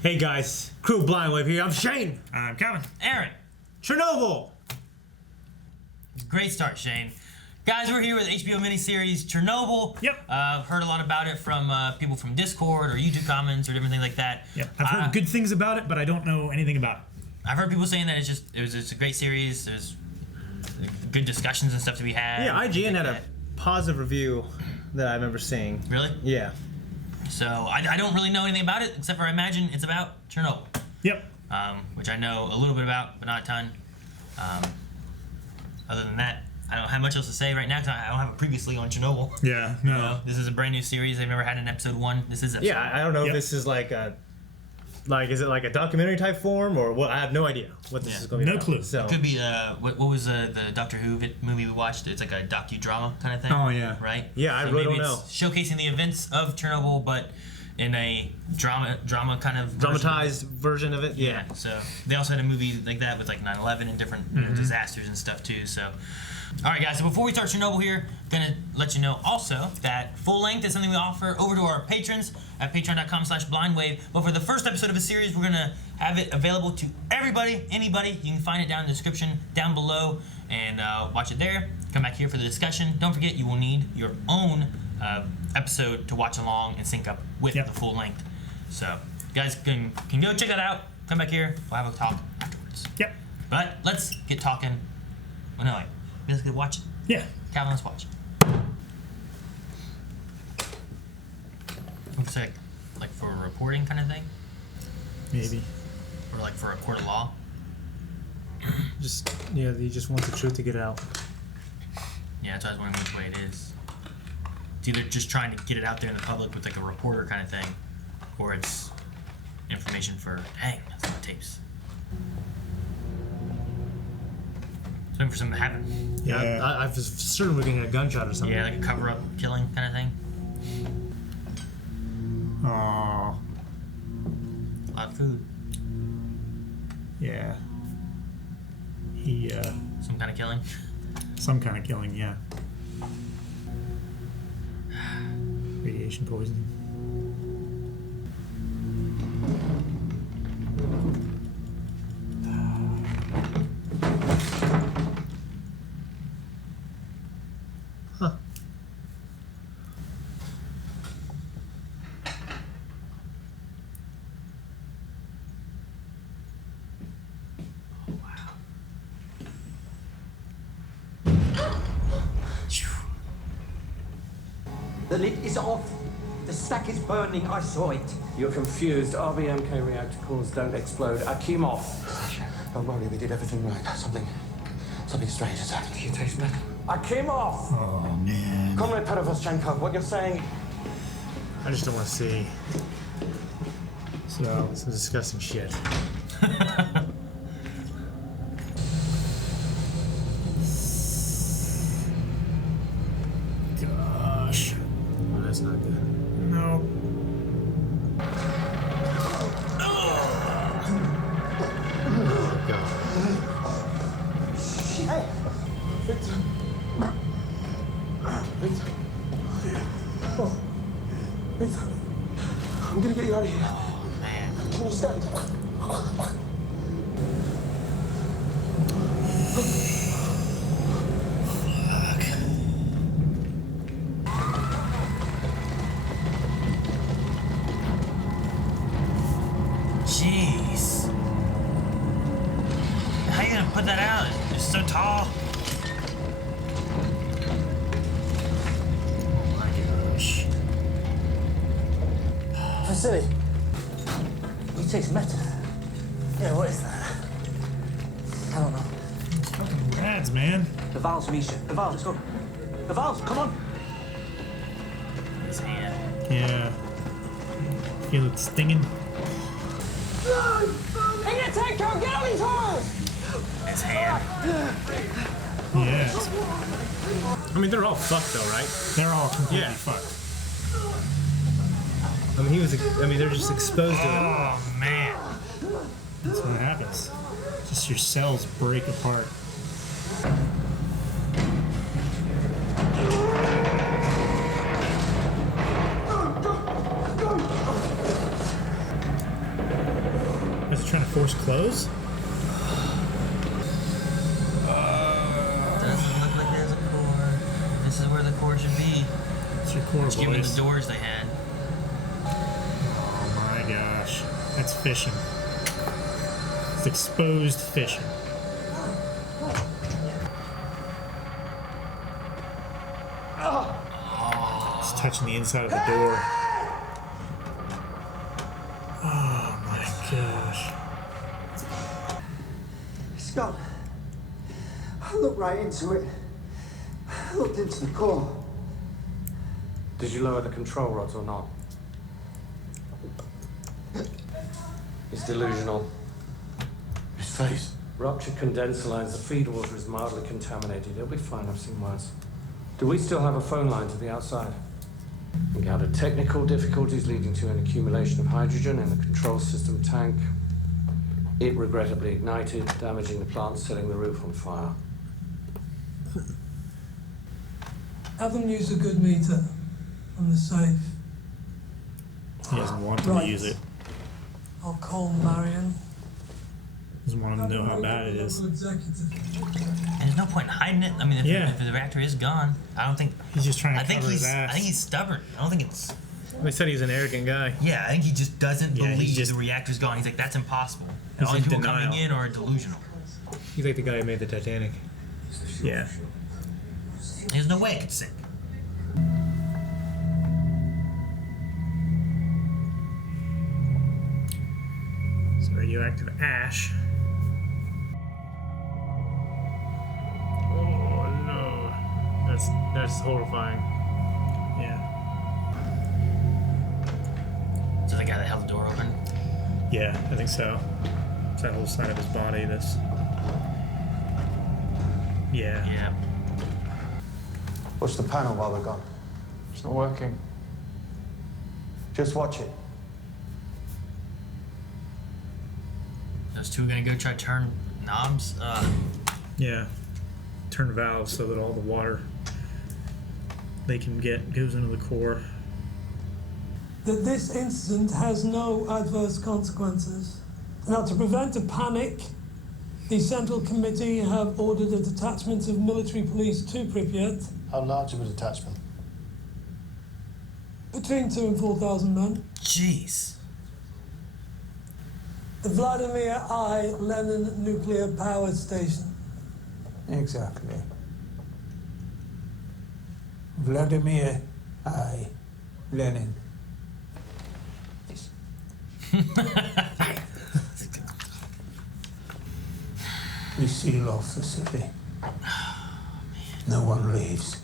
Hey guys, Crew Blindwave here. I'm Shane. I'm Kevin. Aaron. Chernobyl. Great start, Shane. Guys, we're here with HBO miniseries Chernobyl. Yep. Heard a lot about it from people from Discord or YouTube comments or different things like that. Yep. I've heard good things about it, but I don't know anything about it. I've heard people saying that it was just a great series. There's good discussions and stuff to be had. Yeah, IGN had a positive review that I remember seeing. Really? Yeah. So I don't really know anything about it except for I imagine it's about Chernobyl. Yep. Which I know a little bit about, but not a ton. Other than that, I don't have much else to say right now because I don't have a previously on Chernobyl. Yeah. No. You know, this is a brand new series. They've never had an episode 1. This is episode 1. Yeah, I don't know if this is is it like a documentary type form or what? I have no idea what this is going to be. No clue. So It could be what was the Doctor Who movie we watched? It's like a docudrama kind of thing. Oh, yeah. Right? Yeah, I really don't know. Showcasing the events of Chernobyl, but in a drama kind of dramatized version of it. Yeah. So they also had a movie like that with like 9/11 and different you know, disasters and stuff too. So, all right, guys. So before we start Chernobyl here, gonna let you know also that full length is something we offer over to our patrons at patreon.com/blindwave. But for the first episode of a series, we're gonna have it available to everybody, anybody. You can find it down in the description down below and watch it there. Come back here for the discussion. Don't forget, you will need your own episode to watch along and sync up with the full length. So, you guys can go check that out. Come back here. We'll have a talk afterwards. Yep. But let's get talking. Well, no, let's get watching. Yeah. Calvin, let's watch. Looks like for a reporting kind of thing, Maybe. or like for a court of law. He just wants the truth to get out. Yeah, that's why I was wondering which way it is. It's either just trying to get it out there in the public with like a reporter kind of thing, or it's information for, dang, that's a lot of tapes. Something for something to happen. Yeah, I was certain we're getting a gunshot or something. Yeah, like a cover-up killing kind of thing. Aww. A lot of food. Yeah. Some kind of killing. Some kind of killing, yeah. Radiation poisoning. Huh. The lid is off. The stack is burning. I saw it. You're confused. RBMK reactor cores don't explode. Akimov. Don't worry, we did everything right. Something strange has happened. You taste metal. Akimov! Oh, man. Comrade Pedovoschenko, what you're saying... I just don't want to see some disgusting shit. Gosh. Oh, that's not good. No. Oh god. Hey! Victor! Victor! Oh. Victor! I'm gonna get you out of here. Oh, man. Can you stand? Jeez. How you gonna put that out? It's so tall. Oh, my gosh. Vasily. You taste metal. Yeah, what is that? I don't know. Fucking rads, man. The valves, Misha. The valves, let's go. The valves, come on. His hand. Yeah. Feel it stinging. In your tank car, get on these horns! His hand. Yes. I mean, they're all fucked though, right? They're all completely Yeah. fucked. I mean, they're just exposed to it. Oh, man. That's what happens. Just your cells break apart. Is it trying to force close? Doesn't look like there's a core. This is where the core should be. It's your core, Just give me boys. the doors they had. Oh my gosh. That's fishing. It's exposed fishing. It's touching the inside of the door. Oh my gosh. Scott, I looked right into it. I looked into the core. Did you lower the control rods or not? He's delusional. His face. Ruptured condenser lines. The feed water is mildly contaminated. He'll be fine. I've seen worse. Do we still have a phone line to the outside? Encountered technical difficulties leading to an accumulation of hydrogen in the control system tank. It regrettably ignited, damaging the plant, setting the roof on fire. Have them use a good meter on the safe. He doesn't want them Right. to use it. I'll call Marion. Doesn't want them to know how bad it is. Executive. And there's no point in hiding it. I mean, if the reactor is gone, I don't think. He's just trying to I think cover he's. his ass. I think he's stubborn. I don't think it's. They said he's an arrogant guy. Yeah, I think he just doesn't Yeah, believe he's just- the reactor's gone. He's like, that's impossible. And He's all these in people coming denial. in are delusional. He's like the guy who made the Titanic. Yeah. There's no way it could sink. It's radioactive ash. Oh no. That's horrifying. Yeah. So the guy that held the door open. Yeah, I think so. It's that whole side of his body that's. Yeah. Yeah. Watch the panel while we're gone. It's not working. Just watch it. Those two are gonna go try to turn knobs. Yeah. Turn valves so that all the water they can get goes into the core. That this incident has no adverse consequences. Now, to prevent a panic, the Central Committee have ordered a detachment of military police to Pripyat, How large of a detachment? between 2,000 and 4,000 men. Jeez. The Vladimir I. Lenin Nuclear Power Station. Exactly. Vladimir I. Lenin. We seal off the city. No one leaves.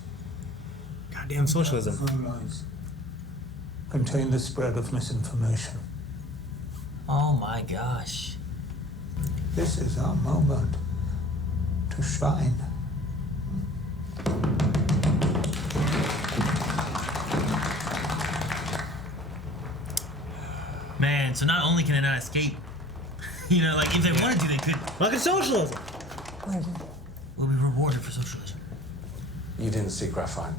Goddamn socialism. Phone lines contain the spread of misinformation. Oh my gosh. This is our moment to shine. Man, so not only can they not escape, you know, like if they wanted to, they could. Fucking socialism. Thank you. We'll be rewarded for socialism. You didn't see graphite.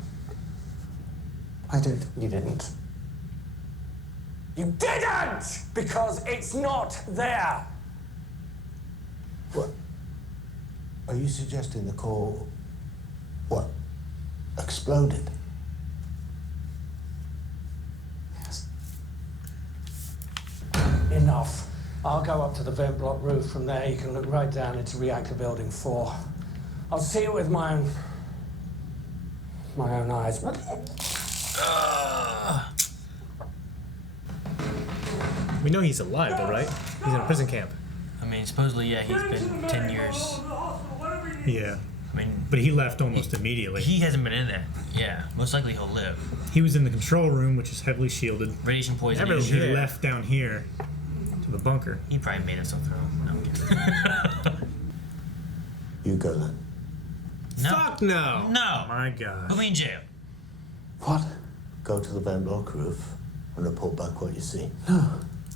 I did. You didn't. You didn't! Because it's not there! What? Are you suggesting the core, what, exploded? Yes. Enough. I'll go up to the vent block roof. From there, you can look right down into reactor building 4. I'll see it with my own eyes. We know he's alive, though, right? He's in a prison camp. I mean, supposedly, yeah, he's been 10 years. Yeah. I mean, But he left almost immediately. he hasn't been in there. Yeah, most likely he'll live. He was in the control room, which is heavily shielded. Radiation poisoning. Everyone- He Yeah. left down here to the bunker. He probably made himself throw. No, I'm kidding. You go then. No. Fuck no. No. My God. Put me in jail. What? Go to the vent block roof and report back what you see.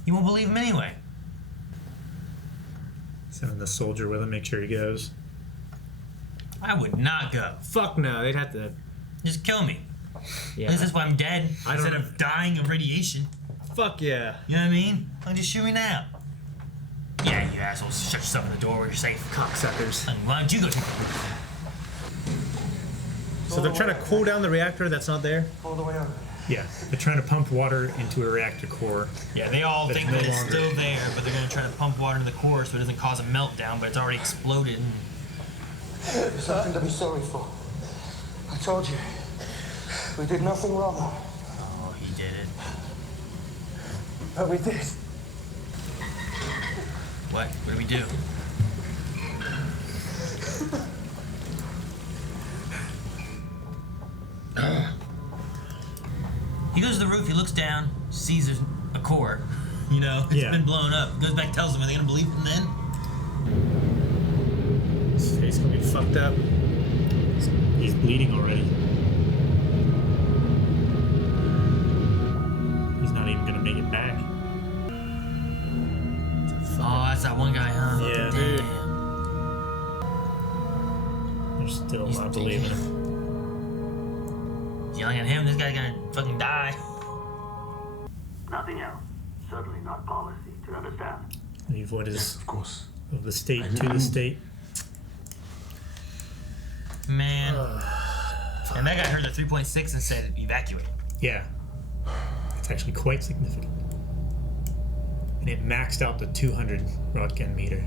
You won't believe him anyway. Sending the soldier with him, make sure he goes. I would not go. Fuck no. They'd have to. Just kill me. Yeah. This is why I'm dead. I don't Instead know. of dying of radiation. Fuck yeah. You know what I mean? Like, just shoot me now. Yeah, you assholes. Shut yourself in the door where you're safe. Cocksuckers. And why don't you go take a look? So they're trying to cool down the reactor that's not there? All the way over. Yeah, they're trying to pump water into a reactor core. Yeah, they all That's think no that it's longer- still there, but they're going to try to pump water into the core so it doesn't cause a meltdown, but it's already exploded. There's something to be sorry for. I told you. We did nothing wrong. Oh, he did it. But we did. What? What do we do? He goes to the roof, he looks down, sees there's a core. You know, it's Yeah. been blown up. Goes back, tells them, are they going to believe him then? His face gonna be fucked up. He's bleeding already. He's not even gonna make it back. Oh, that's that one guy, huh? Yeah, Damn. dude. They're still He's not believing him. Yelling at him, this guy's gonna fucking die. Nothing else. Certainly not policy. Do you understand? Leave what is Of course. of the state to the state. Man. And that guy heard the 3.6 and said evacuate. Yeah, it's actually quite significant. And it maxed out the 200 Röntgen meter.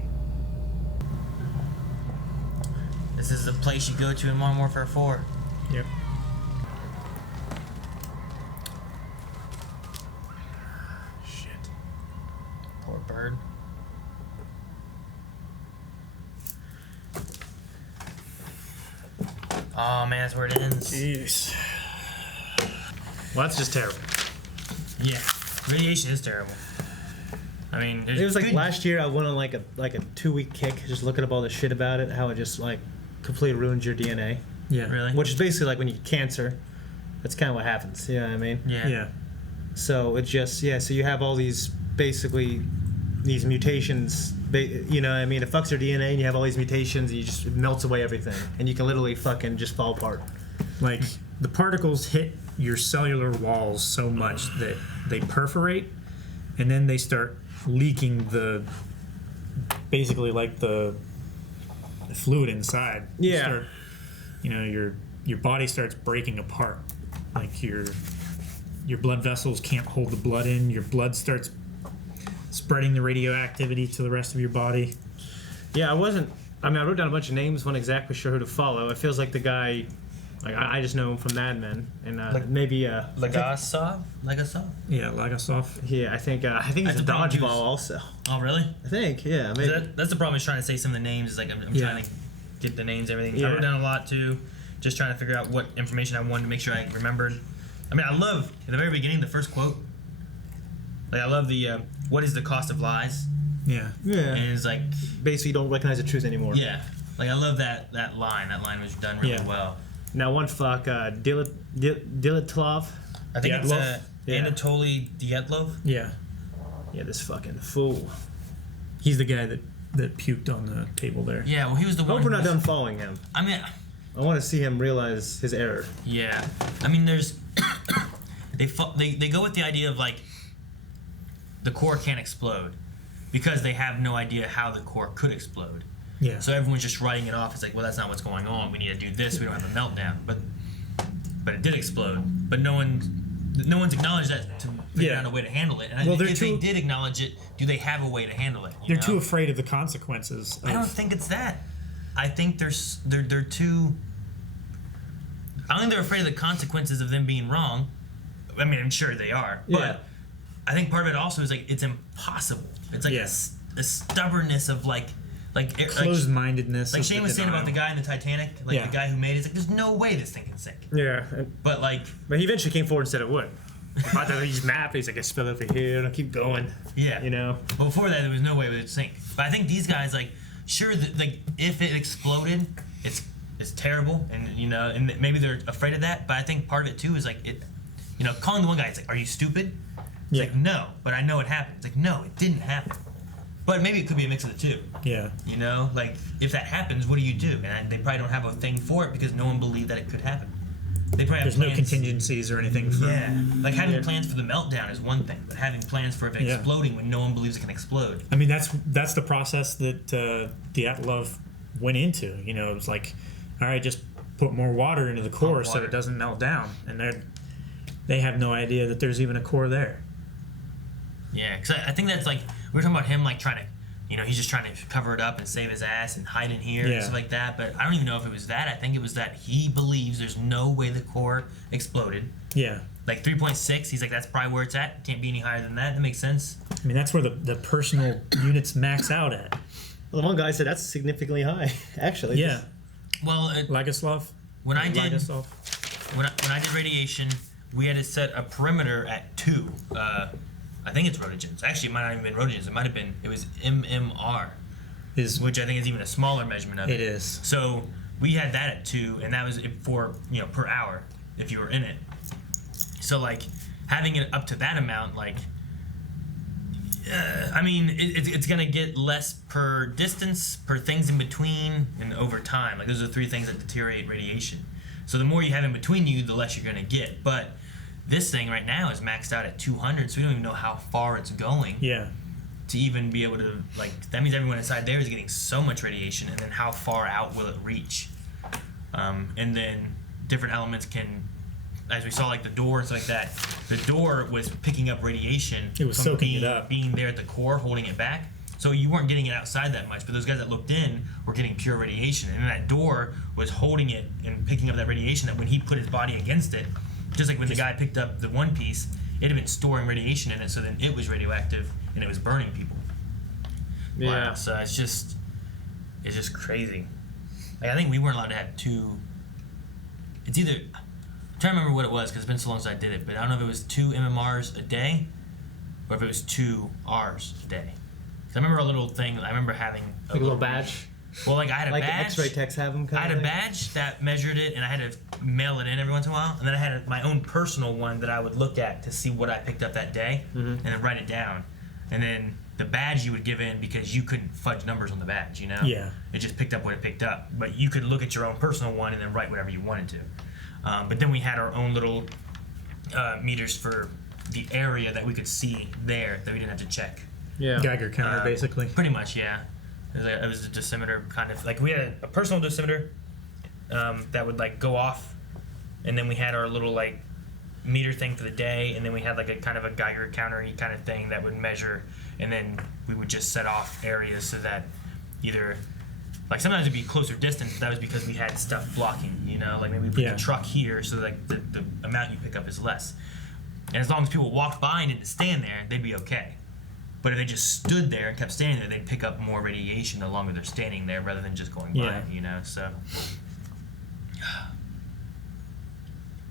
This is the place you go to in Modern Warfare 4. Yep. Shit. Poor bird. Oh man, that's where it ends. Jeez. Well, that's just terrible. Yeah, radiation is terrible. I mean, there's It was like good- last year I went on like a 2-week kick just looking up all the shit about it, how it just like completely ruins your DNA. Yeah. Really? Which is basically like when you get cancer. That's kind of what happens. You know what I mean? Yeah. Yeah. So it just so you have all these basically these mutations. You know what I mean? It fucks your DNA and you have all these mutations. And it melts away everything, and you can literally fucking just fall apart. Like the particles hit your cellular walls so much that they perforate, and then they start leaking basically like the fluid inside. You Yeah. start, your body starts breaking apart. Like your blood vessels can't hold the blood in. Your blood starts spreading the radioactivity to the rest of your body. Yeah, I wrote down a bunch of names, wasn't exactly sure who to follow. It feels like the guy, like I just know him from Mad Men, and maybe Legasov? Yeah, Lagasov. yeah, I think he's That's a the problem, dodgeball too. also. Oh, really? I think, yeah, maybe. That's the problem. Is trying to say some of the names. Is like I'm Yeah. trying to get the names, everything. Yeah. I wrote down a lot too, just trying to figure out what information I wanted to make sure I remembered. I mean, I love at the very beginning the first quote. Like I love the what is the cost of lies? Yeah. Yeah. And it's like Basically, you don't recognize the truth anymore. yeah, like I love that line. That line was done really Yeah. well. Now, one fuck, Dilitlov. I think it's Dyatlov? Yeah. Anatoly Dyatlov. Yeah. Yeah, this fucking fool. He's the guy that puked on the table there. Yeah, well, he was the I one. hope we're who not was- done following him. I mean, I want to see him realize his error. yeah. I mean, there's they go with the idea of like the core can't explode because they have no idea how the core could explode. Yeah. So everyone's just writing it off. It's like, well, that's not what's going on. We need to do this. We don't have a meltdown. But it did explode. But no one's acknowledged that to figure Yeah. out a way to handle it. And I Well, think they're if they too- did acknowledge it, do they have a way to handle it? They're too afraid of the consequences. I don't think it's that. I think they're too. I don't think they're afraid of the consequences of them being wrong. I mean, I'm sure they are, but Yeah. I think part of it also is like it's impossible. It's like Yeah. a stubbornness of like closed-mindedness. like of Shane the was saying about the denial. guy in the Titanic, like Yeah. the guy who made it. It's like there's no way this thing can sink. Yeah. But like, But he eventually came forward and said it would. About to use map, he's like, I spill over here, and I keep going. yeah, You know? But before that, there was no way it would sink. But I think these guys, like, sure, like if it exploded, it's terrible, and and maybe they're afraid of that. But I think part of it too is like it, calling the one guy, it's like, are you stupid? It's Yeah. like, no, but I know it happened. It's like, no, it didn't happen. But maybe it could be a mix of the two. Yeah. Like if that happens, what do you do? And they probably don't have a thing for it because no one believed that it could happen. They probably have There's no plans. contingencies or anything for. Yeah, like having plans for the meltdown is one thing, but having plans for it exploding when no one believes it can explode. I mean, that's the process that Dyatlov went into. You know, it's like, all right, just put more water into the core so it doesn't melt down, and they have no idea that there's even a core there. Yeah, because I think that's like we were talking about him like trying to, you know, he's just trying to cover it up and save his ass and hide in here and stuff like that. But I don't even know if it was that. I think it was that he believes there's no way the core exploded. Yeah. Like 3.6, he's like, that's probably where it's at. Can't be any higher than that. That makes sense. I mean, that's where the personal units max out at. Well, the one guy said that's significantly high, actually. Yeah. Well, Lagoslav. When I did Lagoslav. when I did radiation, we had to set a perimeter at 2. I think it's rotogens. Actually, it might not even been rotogens. It was MMR, which I think is even a smaller measurement of it. It is. So we had that at 2, and that was for, you know, per hour if you were in it. So like having it up to that amount, like, I mean, it's gonna get less per distance, per things in between, and over time. Like those are 3 things that deteriorate radiation. So the more you have in between you, the less you're gonna get. But this thing right now is maxed out at 200, so we don't even know how far it's going. Yeah. To even be able to, like, that means everyone inside there is getting so much radiation, and then how far out will it reach? And then different elements can, as we saw, like the door and stuff like that, the door was picking up radiation. It was soaking it up. Being there at the core, holding it back. So you weren't getting it outside that much, but those guys that looked in were getting pure radiation. And that door was holding it and picking up that radiation that when he put his body against it, just like when the guy picked up the one piece, it had been storing radiation in it, so then it was radioactive and it was burning people. Yeah. Wow, so it's just crazy. Like I think we weren't allowed to have 2. It's either, I'm trying to remember what it was because it's been so long since I did it, but I don't know if it was 2 MMRs a day or if it was 2 Rs a day. 'Cause I remember a little thing. I remember having Like a little badge. Well, like I had a like badge. X-ray techs have them. I had a badge that measured it, and I had to mail it in every once in a while. And then I had my own personal one that I would look at to see what I picked up that day, and then write it down. And then the badge you would give in because you couldn't fudge numbers on the badge, you know? Yeah. It just picked up what it picked up. But you could look at your own personal one and then write whatever you wanted to. But then we had our own little meters for the area that we could see there that we didn't have to check. Yeah. Geiger counter, basically. Pretty much, yeah. It was a dosimeter kind of, like we had a personal dosimeter that would like go off, and then we had our little like meter thing for the day, and then we had like a kind of a Geiger counter-y kind of thing that would measure, and then we would just set off areas so that either, like sometimes it'd be closer distance, but that was because we had stuff blocking, you know, like maybe we put the truck here so like the amount you pick up is less. And as long as people walked by and didn't stand there, they'd be okay. But if they just stood there and kept standing there, they'd pick up more radiation the longer they're standing there rather than just going by, you know, so.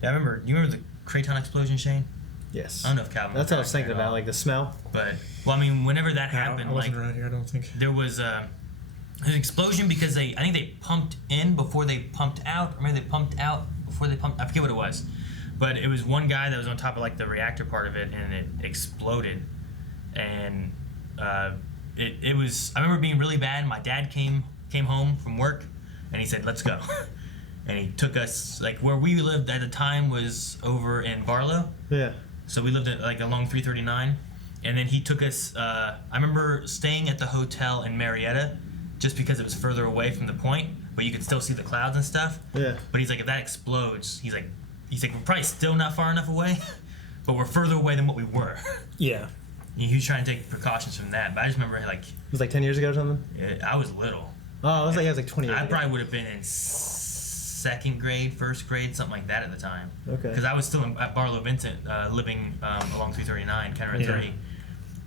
Yeah, I remember, you remember the Kraton explosion, Shane? Yes. I don't know if Calvin. That's what I was thinking about, like the smell. But, well, I mean, whenever that happened, I wasn't like, around here, I don't think. there was an explosion because I think they pumped in before they pumped out, or maybe they pumped out before they pumped, I forget what it was. But it was one guy that was on top of like the reactor part of it, and it exploded. And it was, I remember being really bad. My dad came home from work, and he said, let's go. And he took us, like where we lived at the time was over in Barlow. Yeah. So we lived at like along 339, and then he took us, I remember staying at the hotel in Marietta just because it was further away from the point, but you could still see the clouds and stuff. Yeah. But he's like, if that explodes, he's like we're probably still not far enough away, but we're further away than what we were. Yeah. He was trying to take precautions from that, but I just remember like, It was like 10 years ago or something? I was little. Oh, I was like 20 years I ago. probably would have been in second grade, first grade, something like that at the time. Okay. Because I was still at Barlow Vincent, living along 339, Kenner and 30.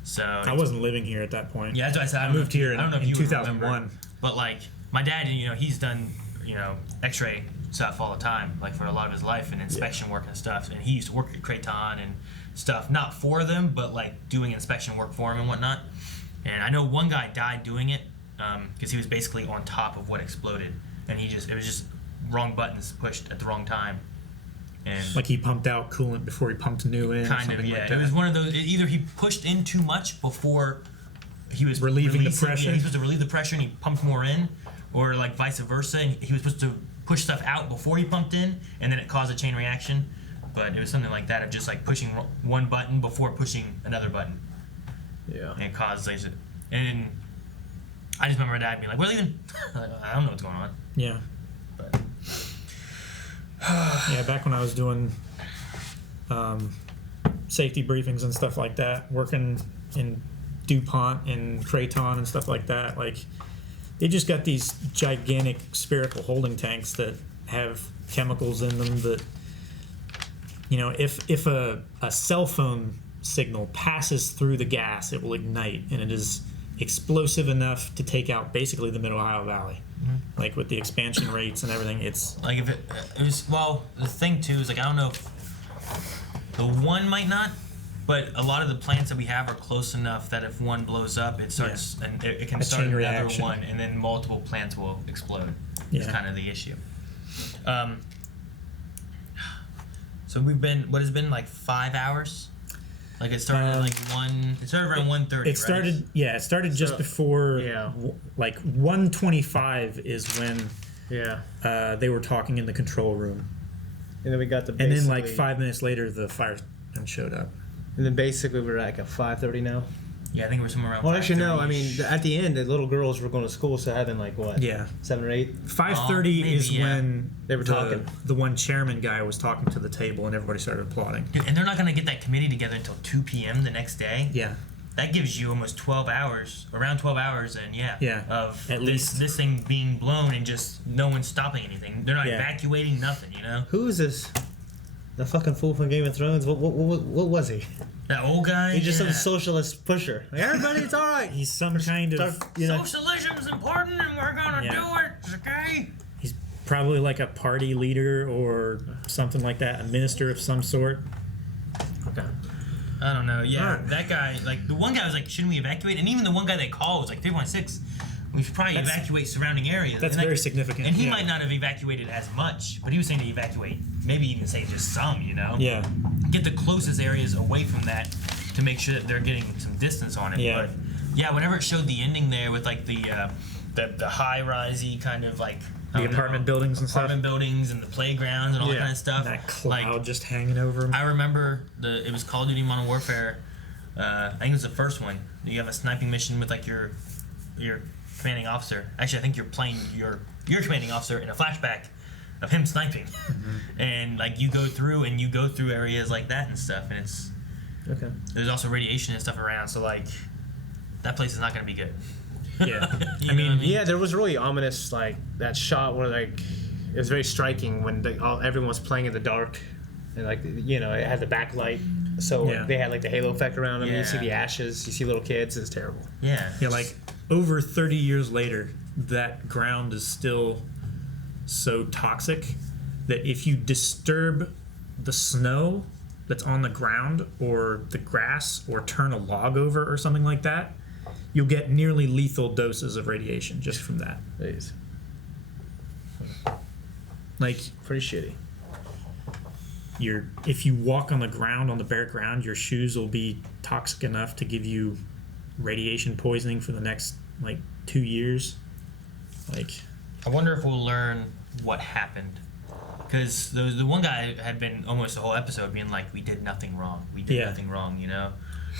So I wasn't living here at that point. yeah, that's what I said. I moved here in 2001. Remember, but like my dad, you know, he's done, you know, X-ray stuff all the time, like for a lot of his life and inspection work and stuff. And he used to work at Kraton and stuff, not for them, but like doing inspection work for him and whatnot. And I know one guy died doing it because he was basically on top of what exploded, and it was just wrong buttons pushed at the wrong time. And Like he pumped out coolant before he pumped new in. kind of, yeah. Like It was one of those. Either he pushed in too much before he was Relieving the releasing- pressure. Yeah, he was supposed to relieve the pressure, and he pumped more in, or like vice versa. And he was supposed to push stuff out before he pumped in, and then it caused a chain reaction. But it was something like that of just like pushing one button before pushing another button. Yeah. And it caused like, and I just remember my dad being like, "We're leaving." I don't know what's going on. Yeah. But Yeah, back when I was doing safety briefings and stuff like that, working in DuPont and Kraton and stuff like that, like they just got these gigantic spherical holding tanks that have chemicals in them that, you know, if a cell phone signal passes through the gas, it will ignite, and it is explosive enough to take out basically the Mid-Ohio Valley. Mm-hmm. Like with the expansion rates and everything, it's like if it was, well, the thing too is like, I don't know if the one might not, but a lot of the plants that we have are close enough that if one blows up, it starts and it can start another reaction. one, and then multiple plants will explode. Yeah. It's kind of the issue. So we've been, what has been like 5 hours? Like it started at like one. It started around 1:30. It started, right? Yeah, it started just before. Yeah. Like 1:25 is when. Yeah. They were talking in the control room. And then we got the. And then like 5 minutes later, the fireman showed up. And then basically we're like at 5:30 now. Yeah, I think we're somewhere around. Well, actually, no. I mean, at the end, the little girls were going to school, so having like what? Yeah. 7 or 8. 5:30 is when they were talking. The one chairman guy was talking to the table, and everybody started applauding. Dude, and they're not going to get that committee together until 2 p.m. the next day. Yeah. That gives you almost 12 hours, around 12 hours, and of at least this thing being blown and just no one stopping anything. They're not evacuating nothing, you know. Who is this? The fucking fool from Game of Thrones. What was he? That old guy. He's just some socialist pusher. Like, everybody, it's all right. He's some kind of socialism's important, and we're gonna do it. It's okay. He's probably like a party leader or something like that, a minister of some sort. Okay. I don't know. Yeah, that guy. Like the one guy was like, "Shouldn't we evacuate?" And even the one guy they called was like, "3.6. We should probably evacuate surrounding areas." That's very significant. And he might not have evacuated as much, but he was saying to evacuate, maybe even say just some, you know? Yeah. Get the closest areas away from that to make sure that they're getting some distance on it. Yeah. But yeah, whenever it showed the ending there with like the high-risey kind of like the apartment buildings and stuff. Apartment buildings and the playgrounds and all that kind of stuff. And that cloud just hanging over him. I remember it was Call of Duty Modern Warfare. I think it was the first one. You have a sniping mission with like your commanding officer. Actually, I think you're playing your commanding officer in a flashback of him sniping, and like you go through areas like that and stuff, and it's okay. There's also radiation and stuff around, so like that place is not going to be good. Yeah. I mean, yeah, there was really ominous, like that shot where like it was very striking when everyone was playing in the dark, and like it had the backlight, so they had like the halo effect around them. You see the ashes, you see little kids. It's terrible. Yeah. Yeah, like over 30 years later, that ground is still so toxic that if you disturb the snow that's on the ground or the grass or turn a log over or something like that, you'll get nearly lethal doses of radiation just from that. Jeez. Like pretty shitty. If you walk on the ground, on the bare ground, your shoes will be toxic enough to give you radiation poisoning for the next like 2 years. Like, I wonder if we'll learn what happened, because the one guy had been almost the whole episode being like, "We did nothing wrong. We did nothing wrong," you know.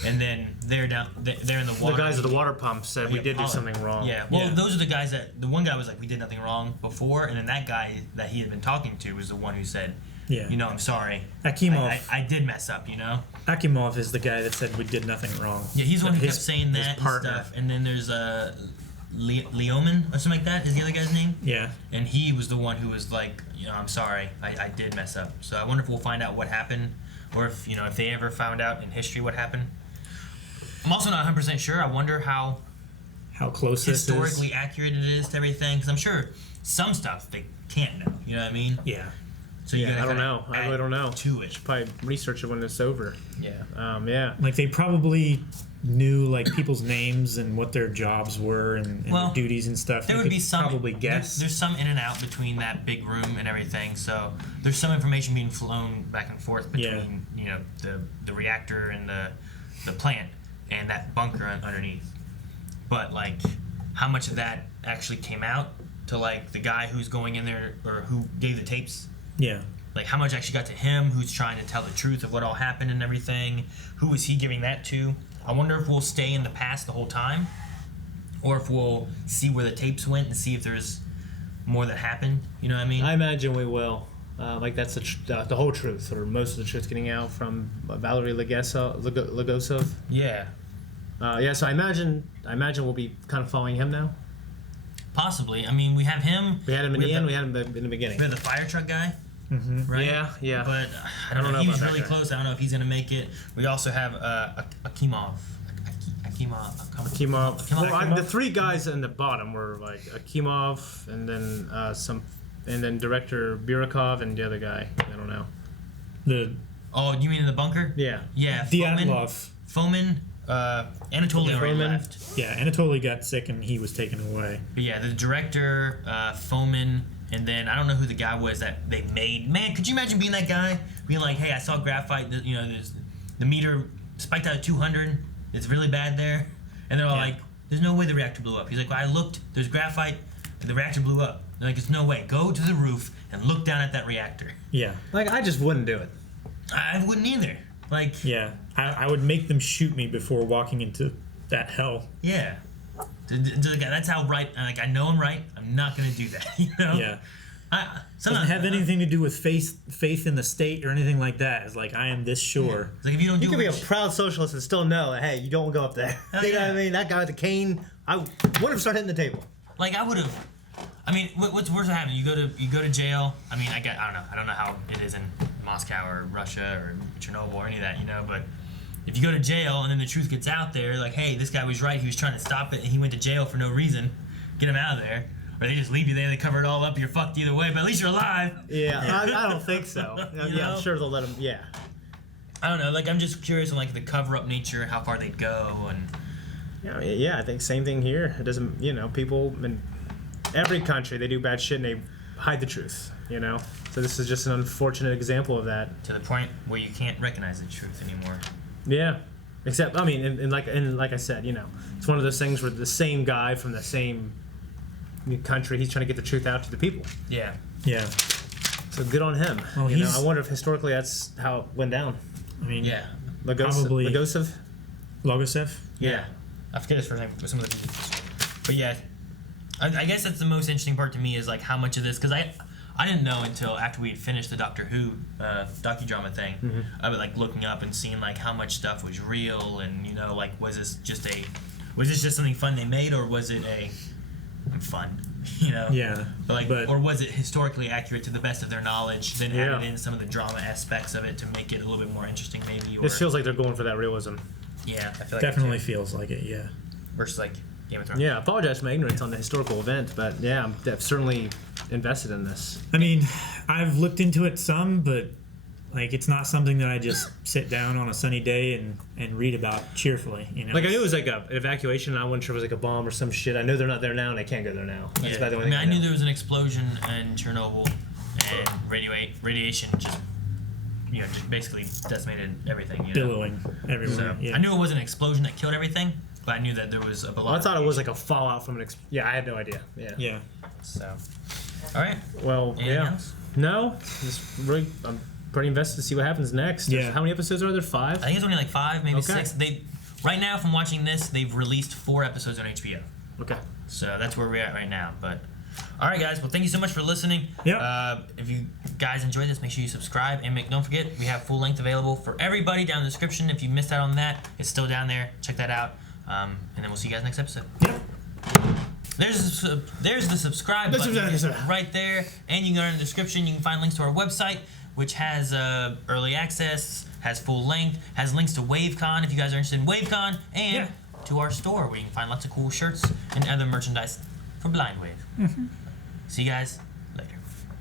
And then they're in the water. The guys at the water pump said we did do something wrong. Yeah. Well, those are the guys the one guy was like, "We did nothing wrong" before, and then that guy that he had been talking to was the one who said, Yeah. You know, I'm sorry. Akimov. I did mess up, you know? Akimov is the guy that said we did nothing wrong. Yeah, he's the one who kept saying that and partner. stuff. And then there's Leoman or something like that is the other guy's name. Yeah. And he was the one who was like, you know, I'm sorry, I did mess up. So I wonder if we'll find out what happened, or if, you know, if they ever found out in history what happened. I'm also not 100% sure. I wonder how close this is. Historically accurate it is to everything. Because I'm sure some stuff they can't know. You know what I mean? Yeah. So you I don't know. I really don't know. To it. Should probably research it when it's over. Yeah. Yeah. Like they probably knew like people's names and what their jobs were and their duties and stuff. There would be some probably guess. There's some in and out between that big room and everything. So there's some information being flown back and forth between you know the reactor and the plant and that bunker underneath. But like how much of that actually came out, to like the guy who's going in there or who gave the tapes? Yeah. Like how much actually got to him? Who's trying to tell the truth of what all happened and everything? Who is he giving that to? I wonder if we'll stay in the past the whole time, or if we'll see where the tapes went and see if there's more that happened. You know what I mean? I imagine we will. Like that's the whole truth, or most of the truth getting out from Valery Logosov. Yeah. Yeah. So I imagine we'll be kind of following him now. Possibly. I mean, we have him. We had him in the end. We had him in the beginning. We have the fire truck guy. Mm-hmm. Right? Yeah. But I don't know. He was about really that guy. close. I don't know if he's gonna make it. We also have Akimov. Well, the three guys in the bottom were like Akimov, and then director Burakov, and the other guy. I don't know. Oh, you mean in the bunker? Yeah. Yeah. Dyatlov. Fomin. Anatoly already left. Yeah, Anatoly got sick and he was taken away. But yeah, the director, Fomin, and then I don't know who the guy was that they made. Man, could you imagine being that guy? Being like, hey, I saw graphite. There's the meter spiked out at 200. It's really bad there. And they're all like, there's no way the reactor blew up. He's like, well, I looked. There's graphite. And the reactor blew up. They're like, there's no way. Go to the roof and look down at that reactor. Yeah. Like, I just wouldn't do it. I wouldn't either. Like. Yeah. I would make them shoot me before walking into that hell. Yeah. That's how right. Like, I know I'm right. I'm not gonna do that. You know. Yeah. Doesn't have anything to do with faith in the state or anything like that. It's like I am this sure. Yeah. Like if you don't do, you can be a proud socialist and still know that hey, you don't go up there. You know what I mean? That guy with the cane, I would have started hitting the table. Like I would have. I mean, what's worse than happening? You go to jail. I mean, I don't know how it is in Moscow or Russia or Chernobyl or any of that, you know. But if you go to jail and then the truth gets out there, like, hey, this guy was right. He was trying to stop it, and he went to jail for no reason. Get him out of there. Or they just leave you there, they cover it all up, you're fucked either way, but at least you're alive. Yeah. I don't think so. I'm sure they'll let him, yeah. I don't know, like, I'm just curious on, like, the cover-up nature, how far they'd go, and... Yeah, I think same thing here. It doesn't, people in every country, they do bad shit and they hide the truth, So this is just an unfortunate example of that. To the point where you can't recognize the truth anymore. Yeah. Except, I mean, and like I said, it's one of those things where the same guy from the same country, he's trying to get the truth out to the people. Yeah. Yeah. So good on him. Well, I wonder if historically that's how it went down. I mean, yeah. Probably. Logosov? Yeah. I forget his first name with some of the... But yeah, I guess that's the most interesting part to me is like how much of this... Because I didn't know until after we had finished the Doctor Who docudrama thing. Mm-hmm. I was like looking up and seeing like how much stuff was real and like was this just something fun they made or was it fun? Yeah. But or was it historically accurate to the best of their knowledge? Then added in some of the drama aspects of it to make it a little bit more interesting, maybe. Or, This feels like they're going for that realism. Yeah, I feel like definitely feels like it. Yeah. Versus like Game of Thrones. Yeah, I apologize for my ignorance on the historical event, but yeah, I'm certainly invested in this. I mean, I've looked into it some, but like it's not something that I just sit down on a sunny day and read about cheerfully. Like I knew it was like an evacuation, and I wasn't sure it was like a bomb or some shit. I know they're not there now, and I can't go there now. That's about the only thing I knew there was an explosion in Chernobyl, and radiation just basically decimated everything. Billowing everywhere. So I knew it wasn't an explosion that killed everything, but I knew that there was a lot. I thought it was like a fallout from an. I had no idea. Yeah. So, all right. Well, Anything else? No, just really, I'm pretty invested to see what happens next. Yeah. How many episodes are there? 5? I think it's only like 5, maybe 6. Right now, from watching this, they've released 4 episodes on HBO. Okay. So that's where we're at right now. But all right, guys. Well, thank you so much for listening. Yeah. If you guys enjoyed this, make sure you subscribe and don't forget we have full length available for everybody down in the description. If you missed out on that, it's still down there. Check that out. And then we'll see you guys next episode. Yep. There's the subscribe button right there, and you can go in the description. You can find links to our website, which has early access, has full length, has links to WaveCon if you guys are interested in WaveCon, and to our store where you can find lots of cool shirts and other merchandise for Blind Wave. See you guys